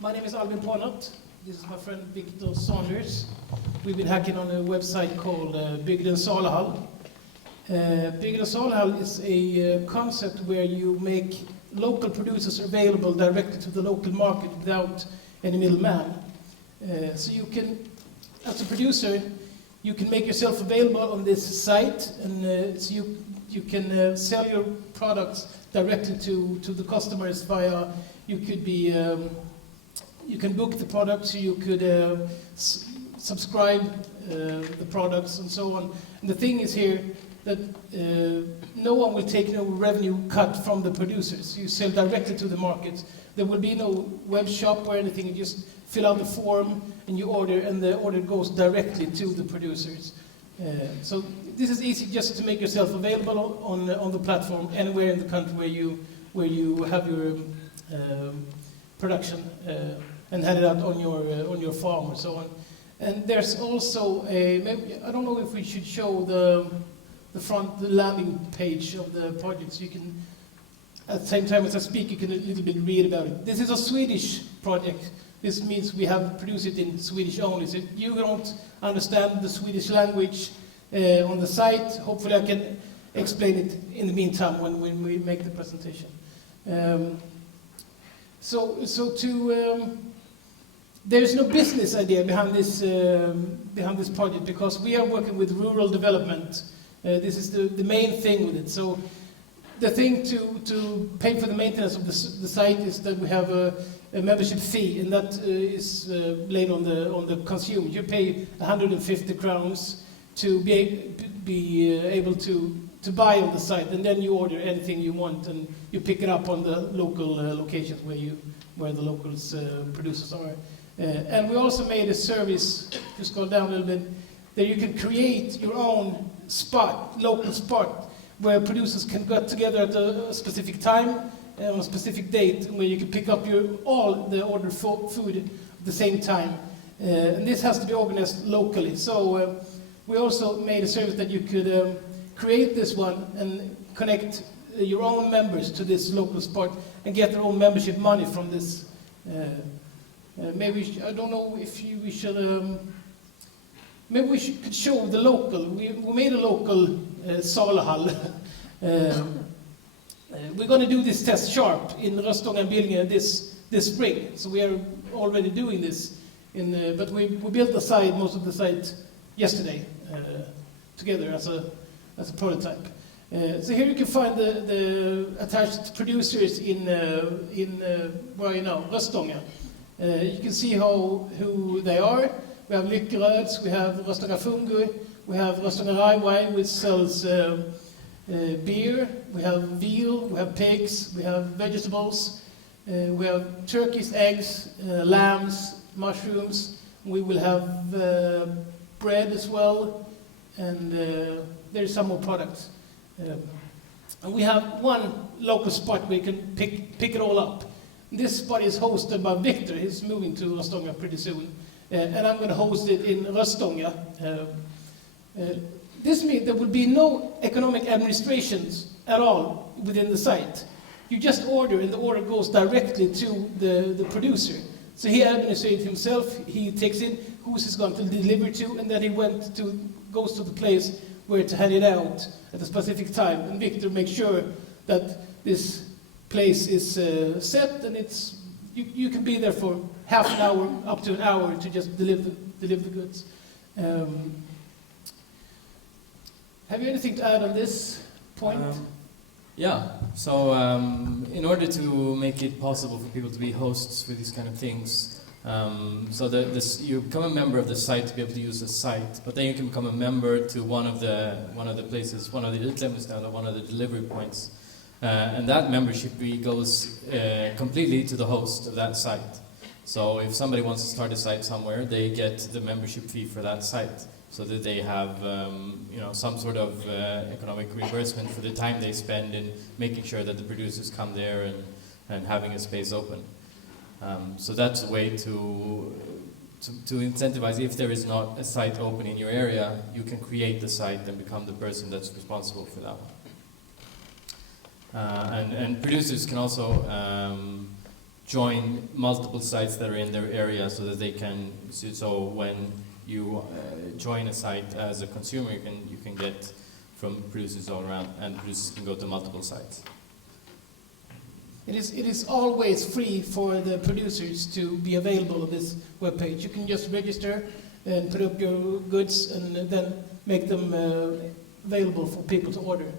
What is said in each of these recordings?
My name is Albin Pornot. This is my friend Victor Saunders. We've been hacking on a website called Bygdens Saluhall. Bygdens Saluhall is a concept where you make local producers available directly to the local market without any middleman. So you can, as a producer, you can make yourself available on this site, and so you can sell your products directly to the customers via. You could be you can book the products, you could subscribe the products and so on. And the thing is here that no one will take no revenue cut from the producers. You sell directly to the market. There will be no web shop or anything. You just fill out the form and you order, and the order goes directly to the producers. So this is easy just to make yourself available on the platform anywhere in the country where you have your production and had it out on your farm or so on. And there's also maybe, I don't know if we should show the landing page of the project, so you can, at the same time as I speak, you can a little bit read about it. This is a Swedish project. This means we have produced it in Swedish only. So if you don't understand the Swedish language on the site, hopefully I can explain it in the meantime when we make the presentation. There's no business idea behind this project, because we are working with rural development. This is the main thing with it. So the thing to pay for the maintenance of the site is that we have a membership fee, and that is laid on the consumer. You pay 150 crowns to be able to buy on the site, and then you order anything you want, and you pick it up on the local locations where the locals producers are. And we also made a service, just go down a little bit, that you can create your own local spot, where producers can get together at a specific time, on a specific date, where you can pick up all the ordered food at the same time. And this has to be organized locally. So we also made a service that you could create this one and connect your own members to this local spot and get their own membership money from this. Maybe I don't know if we should. Maybe we could show the local. We made a local Saluhall. We're going to do this test sharp in Röstånga and Billingen this spring. So we are already doing this. But we built the site, most of the site, yesterday together as a prototype. So here you can find the attached producers in where you know, Röstånga. You can see who they are. We have Lyckeröds, we have Röstånga Fungi, we have Röstånga Rye Wine, which sells beer, we have veal, we have pigs, we have vegetables, we have turkeys, eggs, lambs, mushrooms. We will have bread as well, and there's some more products. And we have one local spot where you can pick it all up. This spot is hosted by Victor. He's moving to Röstånga pretty soon. And I'm going to host it in Röstånga. This means there will be no economic administrations at all within the site. You just order, and the order goes directly to the producer. So he administrates himself, he takes in who's he's going to deliver to, and then he goes to the place where to hand it out at a specific time. And Victor makes sure that this place is set, and you can be there for half an hour, up to an hour, to just deliver the goods. Have you anything to add on this point? Yeah, so in order to make it possible for people to be hosts for these kind of things, you become a member of the site to be able to use the site, but then you can become a member to one of the places, one of the utlämningsställen, one of the delivery points. And that membership fee goes completely to the host of that site. So if somebody wants to start a site somewhere, they get the membership fee for that site, so that they have some sort of economic reimbursement for the time they spend in making sure that the producers come there and having a space open. So that's a way to incentivize. If there is not a site open in your area, you can create the site and become the person that's responsible for that one. And producers can also join multiple sites that are in their area so that they can, so when you join a site as a consumer, you can get from producers all around, and producers can go to multiple sites. It is always free for the producers to be available on this webpage. You can just register and put up your goods and then make them available for people to order.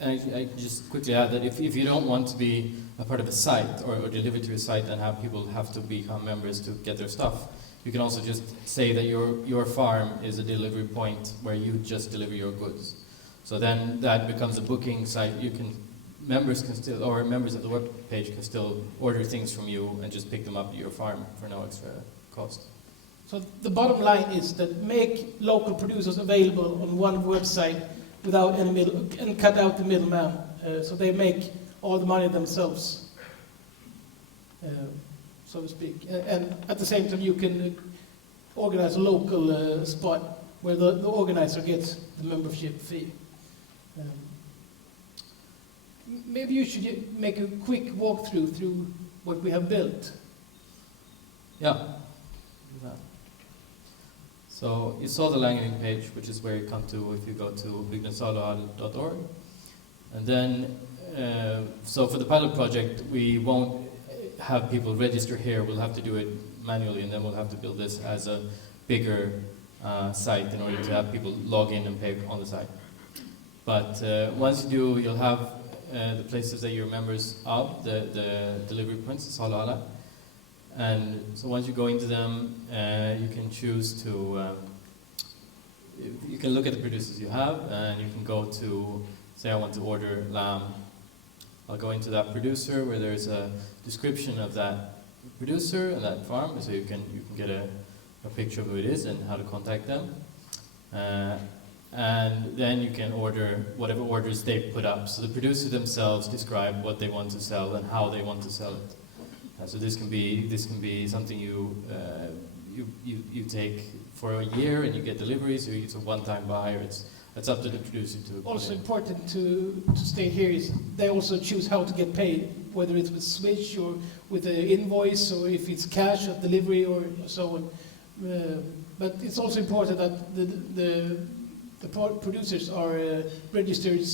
I just quickly add that if you don't want to be a part of a site or deliver to a site and have people have to become members to get their stuff, you can also just say that your farm is a delivery point where you just deliver your goods. So then that becomes a booking site. Members of the web page can still order things from you and just pick them up at your farm for no extra cost. So the bottom line is that make local producers available on one website without any middle, and cut out the middleman, so they make all the money themselves, so to speak. And at the same time, you can organize a local spot where the organizer gets the membership fee. Maybe you should make a quick walkthrough through what we have built. Yeah. So you saw the landing page, which is where you come to if you go to bygdensaluhall.org. And then, so for the pilot project, we won't have people register here. We'll have to do it manually, and then we'll have to build this as a bigger site in order to have people log in and pay on the site. But once you do, you'll have the places that you're members of, the delivery points, the Saluhall. And so once you go into them, you can choose to, you can look at the producers you have, and you can go to, say I want to order lamb. I'll go into that producer where there's a description of that producer and that farm, so you can get a picture of who it is and how to contact them. And then you can order whatever orders they put up. So the producers themselves describe what they want to sell and how they want to sell it. So this can be something you take for a year and you get deliveries, or it's a one-time buy, or it's up to the producer to. Also important to state here is they also choose how to get paid, whether it's with Switch or with an invoice, or if it's cash at delivery or so on. But it's also important that the producers are registered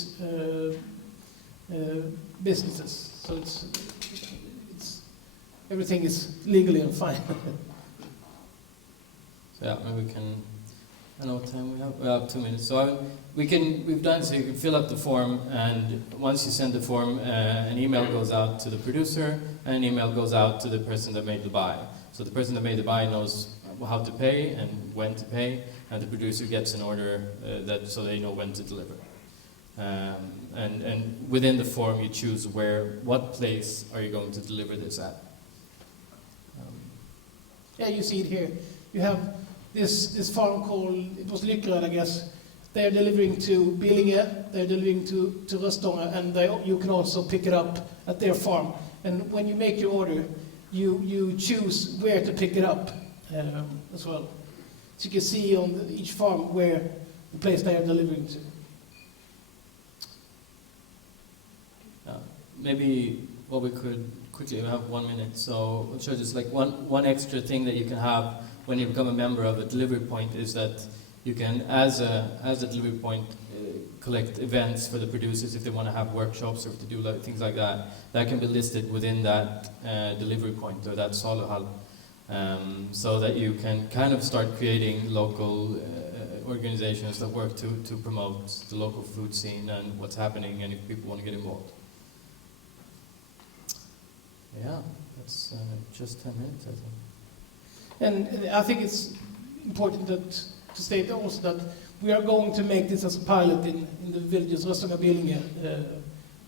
businesses, so it's everything is legally and fine. So yeah, maybe we can. I don't know what time we have. We have 2 minutes. So we've done so you can fill out the form, and once you send the form, an email goes out to the producer, and an email goes out to the person that made the buy. So the person that made the buy knows how to pay and when to pay, and the producer gets an order so they know when to deliver. And within the form, you choose what place are you going to deliver this at. Yeah, you see it here. You have this farm called, it was Lyckrad, I guess. They're delivering to Billinge, they're delivering to Röstånga, and you can also pick it up at their farm. And when you make your order, you choose where to pick it up as well. So you can see on each farm where the place they are delivering to. Maybe what we could quickly, we have 1 minute, so I'll show just like one extra thing that you can have when you become a member of a delivery point is that you can, as a delivery point, collect events for the producers if they want to have workshops or to do things like that. That can be listed within that delivery point or that Saluhall, so that you can kind of start creating local organizations that work to promote the local food scene and what's happening, and if people want to get involved. Yeah, that's just 10 minutes, I think. And I think it's important to state also that we are going to make this as a pilot in the villages Röstånga, Billinge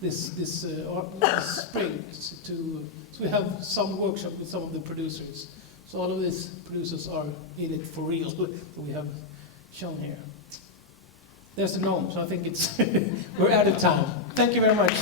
this spring. So we have some workshop with some of the producers. So all of these producers are in it for real that we have shown here. There's the gnome, so I think it's we're out of time. Thank you very much.